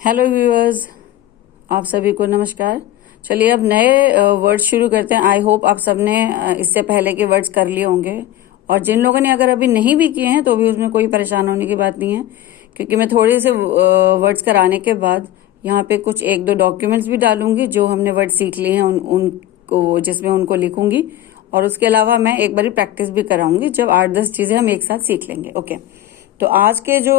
Hello viewers, आप सभी को नमस्कार। चलिए अब नए वर्ड्स शुरू करते हैं। आई होप आप सबने इससे पहले के वर्ड्स कर लिए होंगे, और जिन लोगों ने अगर अभी नहीं भी किए हैं तो भी उसमें कोई परेशान होने की बात नहीं है, क्योंकि मैं थोड़े से वर्ड्स कराने के बाद यहाँ पे कुछ एक दो डॉक्यूमेंट्स भी डालूंगी जो हमने वर्ड सीख लिए हैं उनको, जिसमें उनको लिखूंगी, और उसके अलावा मैं एक बारी प्रैक्टिस भी कराऊंगी जब 8-10 चीज़ें हम एक साथ सीख लेंगे। ओके, तो आज के जो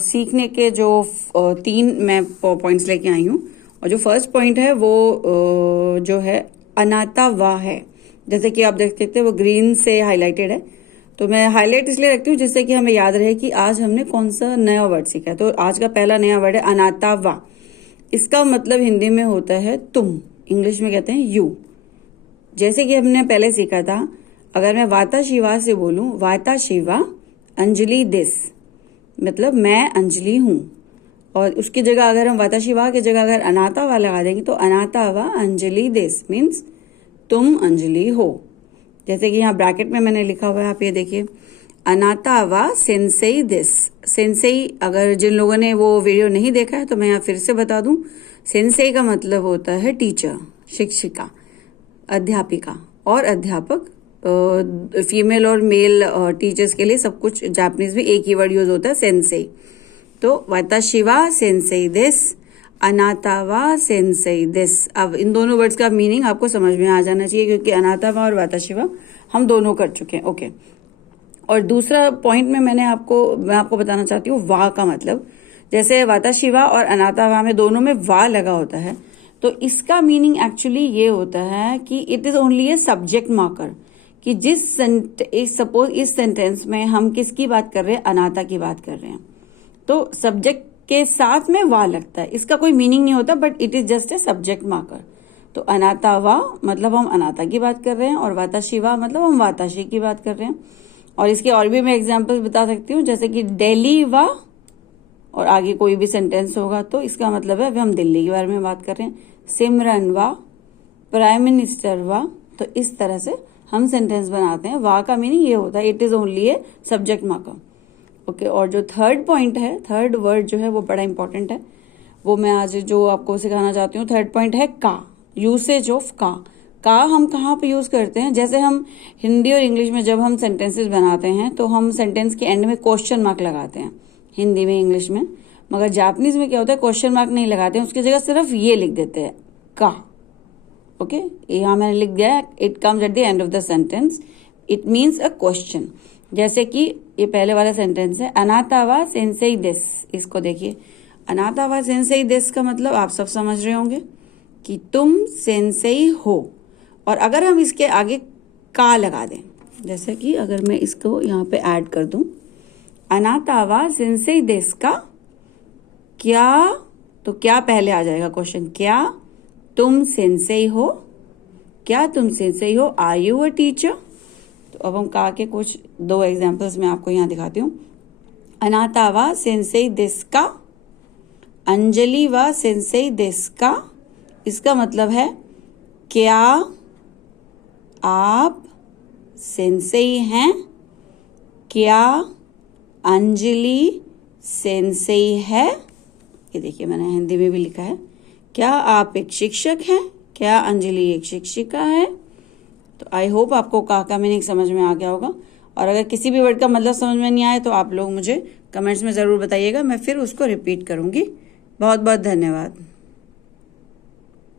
सीखने के जो 3 मैं पॉइंट्स लेके आई हूँ, और जो फर्स्ट पॉइंट है वो जो है अनाता वा है। जैसे कि आप देख सकते हैं वो ग्रीन से हाईलाइटेड है, तो मैं हाईलाइट इसलिए रखती हूँ जिससे कि हमें याद रहे कि आज हमने कौन सा नया वर्ड सीखा है। तो आज का पहला नया वर्ड है अनाता वा। इसका मतलब हिंदी में होता है तुम, इंग्लिश में कहते हैं यू। जैसे कि हमने पहले सीखा था, अगर मैं वाता शिवा से बोलूं, वाता शिवा अंजलि दिस, मतलब मैं अंजलि हूं, और उसकी जगह अगर हम वाता शिवा की जगह अगर अनाता वा लगा देंगे तो अनाता वा अंजलि दिस मीन्स तुम अंजलि हो। जैसे कि यहाँ ब्रैकेट में मैंने लिखा हुआ है, आप ये देखिए, अनाता वा सेंसेई दिस। सेंसेई, अगर जिन लोगों ने वो वीडियो नहीं देखा है तो मैं यहाँ फिर से बता दूं, सेंसेई का मतलब होता है टीचर, शिक्षिका, अध्यापिका और अध्यापक। फीमेल और मेल टीचर्स के लिए सब कुछ जापानीज में एक ही वर्ड यूज होता है, सेंसेई। तो वाताशिवा सेंसेई दिस, अनातावा सेंसेई दिस। अब इन दोनों वर्ड्स का मीनिंग आपको समझ में आ जाना चाहिए, क्योंकि अनातावा और वाताशिवा हम दोनों कर चुके हैं। ओके, और दूसरा पॉइंट में मैं आपको बताना चाहती हूँ वा का मतलब। जैसे वाताशिवा और अनातावा में दोनों में वा लगा होता है, तो इसका मीनिंग एक्चुअली ये होता है कि it is only a subject marker, कि सपोज इस सेंटेंस में हम किसकी बात कर रहे हैं, अनाता की बात कर रहे हैं, तो सब्जेक्ट के साथ में वा लगता है। इसका कोई मीनिंग नहीं होता, but it is just a subject marker. तो अनाता वा मतलब हम अनाता की बात कर रहे हैं, और वाताशिवा मतलब हम वाताशी की बात कर रहे हैं। और इसके और भी मैं एग्जाम्पल्स बता सकती हूँ, जैसे कि दिल्ली वा, और आगे कोई भी सेंटेंस होगा तो इसका मतलब है हम दिल्ली के बारे में बात कर रहे हैं। सिमरन वा, प्राइम मिनिस्टर वा, तो इस तरह से हम सेंटेंस बनाते हैं। वा का मीनिंग ये होता है, it is only a subject marker. Okay, और जो थर्ड पॉइंट है, थर्ड वर्ड जो है वो बड़ा इंपॉर्टेंट है, वो मैं आज जो आपको सिखाना चाहती हूँ। थर्ड पॉइंट है का, यूसेज ऑफ का। का हम कहाँ पे यूज करते हैं? जैसे हम हिंदी और इंग्लिश में जब हम सेंटेंसेस बनाते हैं तो हम सेंटेंस के एंड में क्वेश्चन मार्क लगाते हैं, हिंदी में, इंग्लिश में। मगर जापानीज में क्या होता है, क्वेश्चन मार्क नहीं लगाते हैं, उसकी जगह सिर्फ ये लिख देते हैं, का। ओके, यहाँ मैंने लिख दिया है, it comes at the end of the sentence, it means a question. जैसे कि ये पहले वाला सेंटेंस है, अनाता वा सेंसेई दिस। इसको देखिए, अनाता वा सेंसेई दिस का मतलब आप सब समझ रहे होंगे कि तुम सेंसेई हो। और अगर हम इसके आगे का लगा दें, जैसे कि अगर मैं इसको यहाँ पे ऐड कर दूं, अनाता वा सेंसेई दिस का क्या, तो क्या पहले आ जाएगा क्वेश्चन, क्या तुम सेंसेई हो? क्या तुम सेंसेई हो? Are you a teacher? तो अब हम का के कुछ 2 एग्जांपल्स मैं आपको यहाँ दिखाती हूँ। अनाता वा सेंसेई दिस का, अंजलि वा सेंसेई दिस का। इसका मतलब है क्या आप सेंसेई हैं? क्या अंजलि सेंसेई है? ये देखिए मैंने हिंदी में भी लिखा है, क्या आप एक शिक्षक हैं? क्या अंजलि एक शिक्षिका है? तो आई होप आपको का मीनिंग समझ में आ गया होगा। और अगर किसी भी वर्ड का मतलब समझ में नहीं आए तो आप लोग मुझे कमेंट्स में ज़रूर बताइएगा, मैं फिर उसको रिपीट करूँगी। बहुत बहुत धन्यवाद।